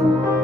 thank you